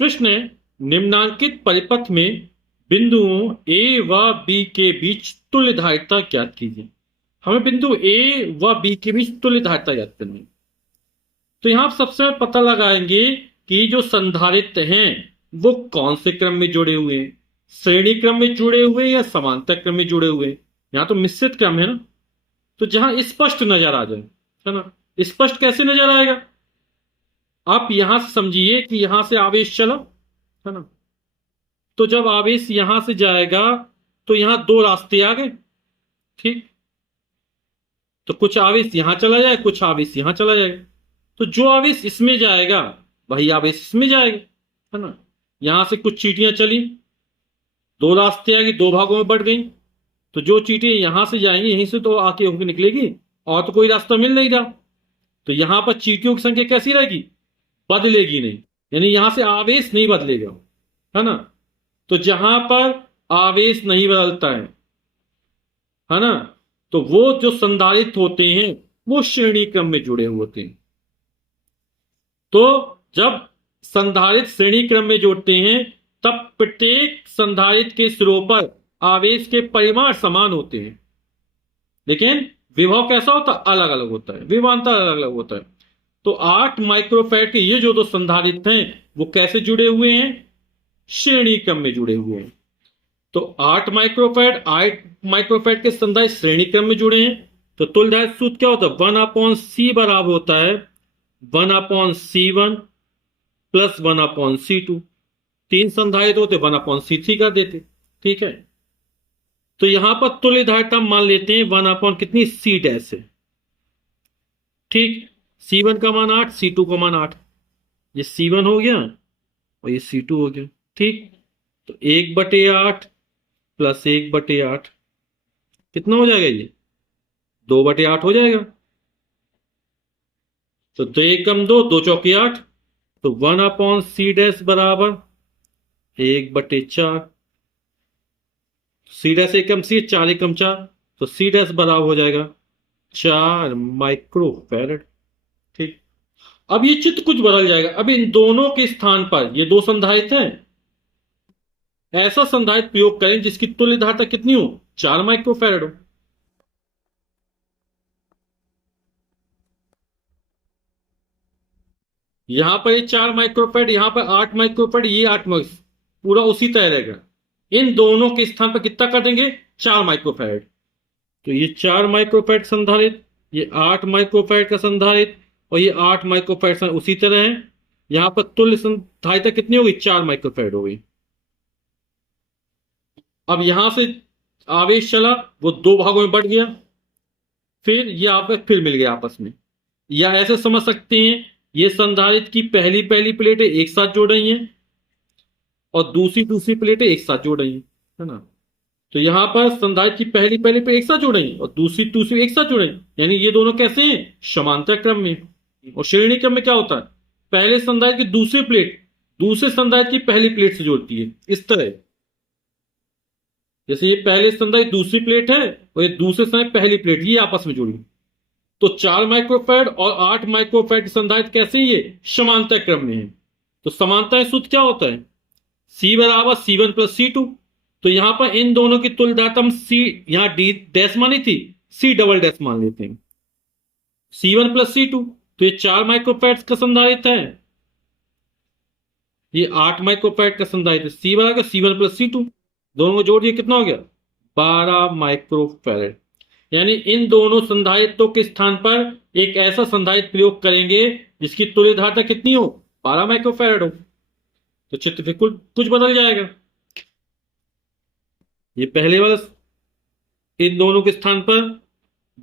प्रश्न है, निम्नांकित परिपथ में बिंदुओं ए व बी के बीच तुल्य धारिता ज्ञात कीजिए। हमें बिंदु ए व बी के बीच तुल्य धारिता ज्ञात करनी है। तो यहां आप सबसे पता लगाएंगे कि जो संधारित्र हैं वो कौन से क्रम में जुड़े हुए हैं, श्रेणी क्रम में जुड़े हुए हैं या समांतर क्रम में जुड़े हुए हैं। यहां तो मिश्रित क्रम है ना, तो जहां स्पष्ट नजर आ जाए, है ना। स्पष्ट कैसे नजर आएगा, आप यहां से समझिए कि यहां से आवेश चला, है ना। तो जब आवेश यहां से जाएगा तो यहां दो रास्ते आ गए, ठीक। तो कुछ आवेश यहां चला जाए, कुछ आवेश यहां चला जाएगा। तो जो आवेश इसमें जाएगा वही आवेश इसमें जाएगा, है ना। यहां से कुछ चींटियां चली, दो रास्ते आ गए, दो भागों में बढ़ गई। तो जो चींटियां यहां से जाएंगी यहीं से तो आके होकर निकलेगी, और तो कोई रास्ता मिल नहीं रहा। तो यहां पर चींटियों की संख्या कैसी रहेगी, बदलेगी नहीं, यानी यहां से आवेश नहीं बदलेगा, है ना। तो जहां पर आवेश नहीं बदलता है ना, तो वो जो संधारित्र होते हैं वो श्रेणी क्रम में जुड़े हुए होते हैं। तो जब संधारित्र श्रेणी क्रम में जोड़ते हैं तब प्रत्येक संधारित्र के सिरों पर आवेश के परिमाण समान होते हैं, लेकिन विभव कैसा होता है, अलग अलग होता है, विभवांतर अलग अलग होता है। तो 8 माइक्रोफैराड के ये जो दो संधारित्र हैं वो कैसे जुड़े हुए हैं, श्रेणी क्रम में जुड़े हुए हैं। तो 8 माइक्रोफैराड के संधारित्र श्रेणी क्रम में जुड़े हैं। तो तुल्यधारित्र सूत्र क्या होता है, 1/c बराबर होता है 1/c1 प्लस 1/c2। तीन संधारित्र होते 1/c3 कर देते, ठीक है। तो यहां पर तुल्य धारिता मान लेते हैं 1 कितनी c डैश है, ठीक। C1 का मान 8, C2 का मान 8, ये C1 हो गया और ये C2 हो गया, ठीक। तो 1/8 प्लस 1/8 कितना हो जाएगा, ये 2/8 हो जाएगा। तो 2 एकम 2, 2 चौके 8, तो 1/c डैश बराबर 1/4। सी डैश एकम सी, 4 एकम 4, तो सी डैश बराबर हो जाएगा 4 माइक्रोफैरड, ठीक। अब ये चित्र कुछ बदल जाएगा। अब इन दोनों के स्थान पर ये दो संधारित्र हैं, ऐसा संधारित्र प्रयोग करें जिसकी तुल्य धारिता कितनी हो, 4 माइक्रोफैरड हो। यहां पर ये 4 माइक्रोफैरड, यहां पर 8 माइक्रोफैरड, ये 8 पूरा उसी तरह रहेगा। इन दोनों के स्थान पर कितना कर देंगे, 4 माइक्रोफैरड। तो ये 4 माइक्रोफैरड संधारित्र, ये 8 माइक्रोफैरड का संधारित्र, और ये 8 माइक्रोफैरड उसी तरह है। यहां पर तुल्य धारिता कितनी होगी, 4 माइक्रोफैरड होगी। अब यहां से आवेश चला, वो दो भागों में बढ़ गया, फिर ये आपस फिर मिल गया आपस में। या ऐसे समझ सकते हैं, ये संधारित्र की पहली पहली प्लेटें एक साथ जोड़ रही हैं और दूसरी दूसरी प्लेटें एक साथ जोड़ रही हैं, है ना। तो यहां पर संधारित्र की पहली पहली प्लेट एक साथ जोड़ रही हैं और दूसरी दूसरी एक साथ जोड़ रही हैं, यानी ये दोनों कैसे हैं, समांतर क्रम में। और श्रेणी क्रम में क्या होता है, पहले संधारित्र की दूसरी प्लेट दूसरे संधारित्र की पहली प्लेट से जोड़ती है, इस तरह। जैसे ये पहले संधारित्र दूसरी प्लेट है और ये दूसरे संधारित्र पहली प्लेट, ये आपस में जुड़ी। तो 4 माइक्रोफैरड और 8 माइक्रोफैरड संधारित्र कैसे, ये समांतर क्रम में है। तो समांतर सूत्र क्या होता है, C बराबर C1 प्लस C2। तो यहां पर इन दोनों की तुल्य धारिता हम C, यहां D डैश मानी थी, C डबल डैश मान लेते हैं, C1 प्लस C2। तो ये 4 माइक्रोफैरड का संधारित्र है, ये 8 माइक्रोफैरड का संधारित्र, C बराबर C1 प्लस C2, दोनों को जोड़ दिए कितना हो गया, 12 माइक्रोफैरड। यानी इन दोनों संधारित्रों के स्थान पर एक ऐसा संधारित्र प्रयोग करेंगे जिसकी तुल्य धारिता कितनी हो, 12 माइक्रोफैरड हो। तो चित्र बिल्कुल कुछ बदल जाएगा। ये पहले वाला, इन दोनों के स्थान पर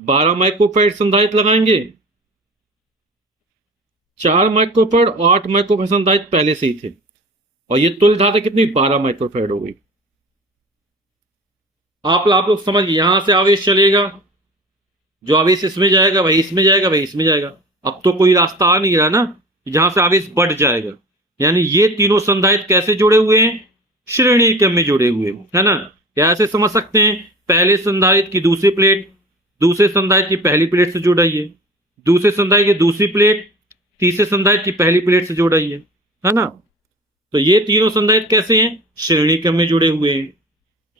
12 माइक्रोफैरड संधारित्र लगाएंगे, 4 माइक्रोफैरड और 8 माइक्रोफैरड संधारित्र पहले से ही थे, और ये तुल्य धारिता कितनी, 12 माइक्रोफैरड हो गई। आप लोग समझिए, यहां से आवेश चलेगा, जो आवेश इसमें जाएगा वही इसमें जाएगा, वही इसमें जाएगा। अब तो कोई रास्ता आ नहीं रहा ना जहां से आवेश बढ़ जाएगा। यानी ये तीनों संधारित्र कैसे जुड़े हुए हैं, श्रेणी क्रम में जुड़े हुए, है ना। या ऐसे समझ सकते हैं, पहले संधारित्र की दूसरी प्लेट दूसरे संधारित्र की पहली प्लेट से जुड़ रही है, दूसरे संधारित्र की दूसरी प्लेट तीसरे संधारित्र की पहली प्लेट से जुड़ रही है ना। तो ये तीनों संधारित्र कैसे हैं? श्रेणी क्रम में जुड़े हुए हैं।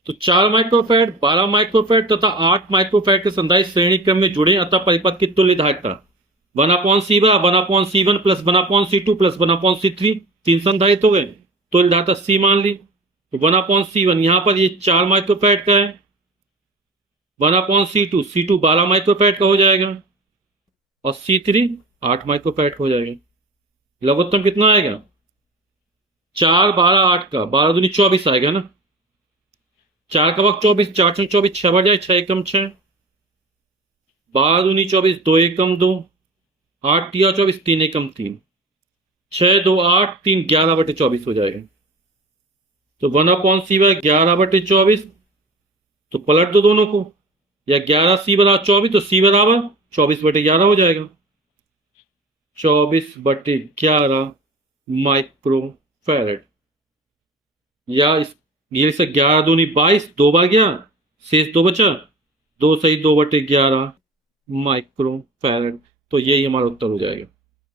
तो 4 माइक्रोफैराड, 12 माइक्रोफैराड तथा 8 माइक्रोफैराड के संधारित्र श्रेणी क्रम में जुड़े, अतः परिपथ की तुल्य धारिता 1/C1 1/C1 plus 1/C2 plus 1/C3, 3 संधारित्र हो गए, तुल्य धारिता C मान ली। तो 1/C1 यहां पर ये 4 माइक्रोफैराड का है, 1/C2, C2 12 माइक्रोफैराड का हो जाएगा और C3 8 माइक्रोफैराड का हो जाएगा। लघुत्तम कितना आएगा? 4 12 8 का 12 दूनी 24 आएगा ना। 4 का वक्त 24, 4 छंग 24, 6 बढ़ जाए, 6 एकम 6, 12 दूनी 24, 2 एकम 2, 8 तिया 24, 3 एकम 3, 6 2 8 3 11/24 हो जाएगा। तो 1/C 11/24, तो पलट दो दोनों को, या 11C बराबर 24, तो C बराबर 24/11 हो जाएगा। 24/11 माइक्रोफैरड, या इस ये से 11 दूनी 22, 2 बार गया, शेष 2 बचा, 2 सही 2/11 माइक्रोफैरड। तो यही हमारा उत्तर हो जाएगा।